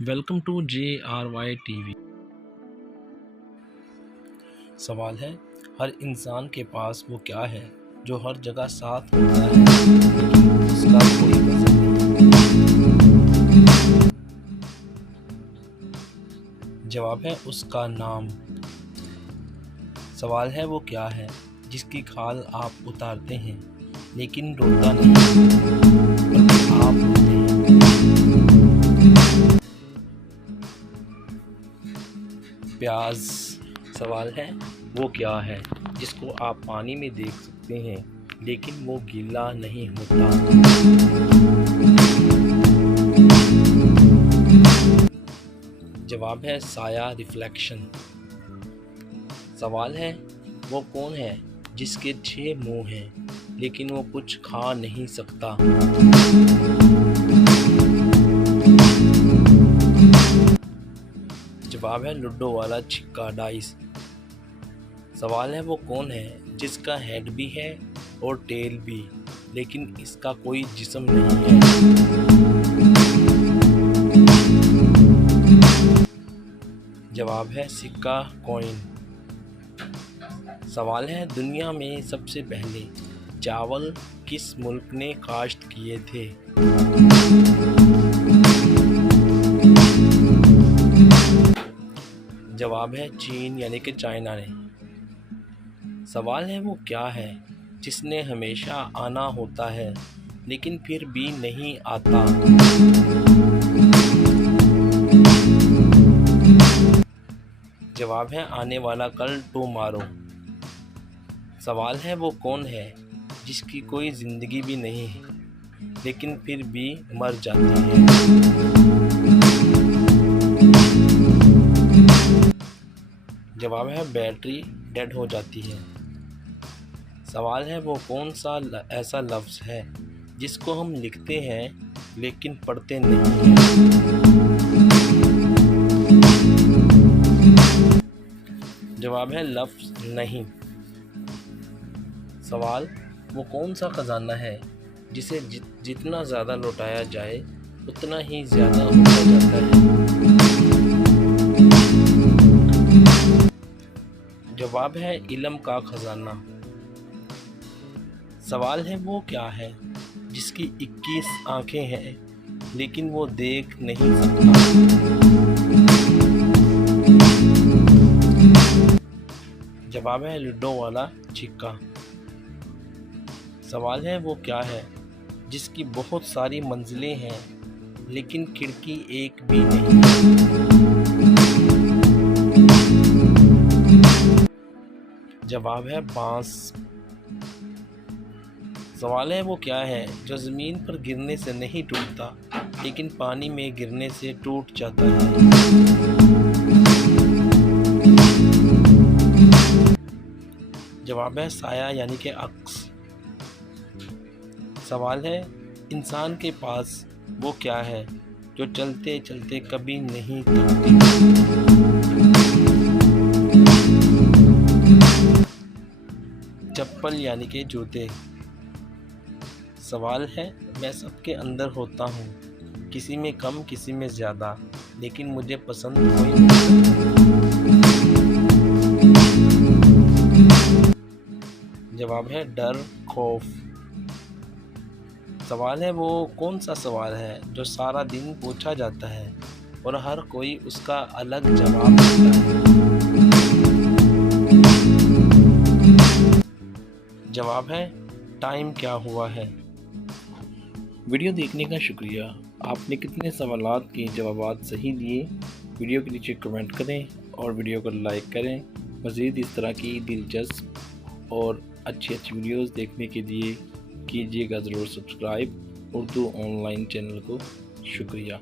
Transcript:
Welcome to JRY TV. सवाल है, हर इंसान के पास वो क्या है जो हर जगह साथ होता है लेकिन उसका कोई वजन नहीं। जवाब है उसका नाम। सवाल है, वो क्या है जिसकी खाल आप उतारते हैं लेकिन रोता नहीं बल्कि आप रोते हैं। प्याज। सवाल है, वो क्या है जिसको आप पानी में देख सकते हैं लेकिन वो गीला नहीं होता। जवाब है साया, रिफ्लेक्शन। सवाल है, वो कौन है जिसके 6 मुंह हैं लेकिन वो कुछ खा नहीं सकता। जवाब है लूडो वाला छिक्का, डाइस। सवाल है, वो कौन है जिसका हेड भी है और टेल भी लेकिन इसका कोई जिस्म नहीं है। जवाब है सिक्का, कॉइन। सवाल है, दुनिया में सबसे पहले चावल किस मुल्क ने काश्त किए थे। जवाब है चीन यानी कि चाइना ने। सवाल है, वो क्या है जिसने हमेशा आना होता है लेकिन फिर भी नहीं आता। जवाब है आने वाला कल, टुमारो। सवाल है, वो कौन है जिसकी कोई ज़िंदगी भी नहीं है लेकिन फिर भी मर जाती है। जवाब है बैटरी डेड हो जाती है। सवाल है, वो कौन सा ऐसा लफ्ज़ है जिसको हम लिखते हैं लेकिन पढ़ते नहीं हैं। जवाब है लफ्ज़ नहीं। सवाल, वो कौन सा खजाना है जिसे जितना ज़्यादा लौटाया जाए उतना ही ज़्यादा होता जाता है। जवाब है इल्म का खजाना। सवाल है, वो क्या है जिसकी 21 आंखें हैं लेकिन वो देख नहीं सकता। जवाब है लूडो वाला छिक्का। सवाल है, वो क्या है जिसकी बहुत सारी मंजिलें हैं लेकिन खिड़की एक भी नहीं है। जवाब है बांस। सवाल है, वो क्या है जो ज़मीन पर गिरने से नहीं टूटता लेकिन पानी में गिरने से टूट जाता है। जवाब है साया यानी कि अक्स। सवाल है, इंसान के पास वो क्या है जो चलते चलते कभी नहीं थकती। चप्पल यानी कि जूते। सवाल है, मैं सबके अंदर होता हूँ, किसी में कम किसी में ज़्यादा लेकिन मुझे पसंद कोई नहीं। जवाब है डर, खौफ। सवाल है, वो कौन सा सवाल है जो सारा दिन पूछा जाता है और हर कोई उसका अलग जवाब देता है। जवाब है टाइम क्या हुआ है। वीडियो देखने का शुक्रिया। आपने कितने सवालात के जवाबात सही दिए। वीडियो के नीचे कमेंट करें और वीडियो को लाइक करें। मज़ीद इस तरह की दिलचस्प और अच्छी वीडियोस देखने के लिए कीजिएगा ज़रूर सब्सक्राइब उर्दू ऑनलाइन चैनल को। शुक्रिया।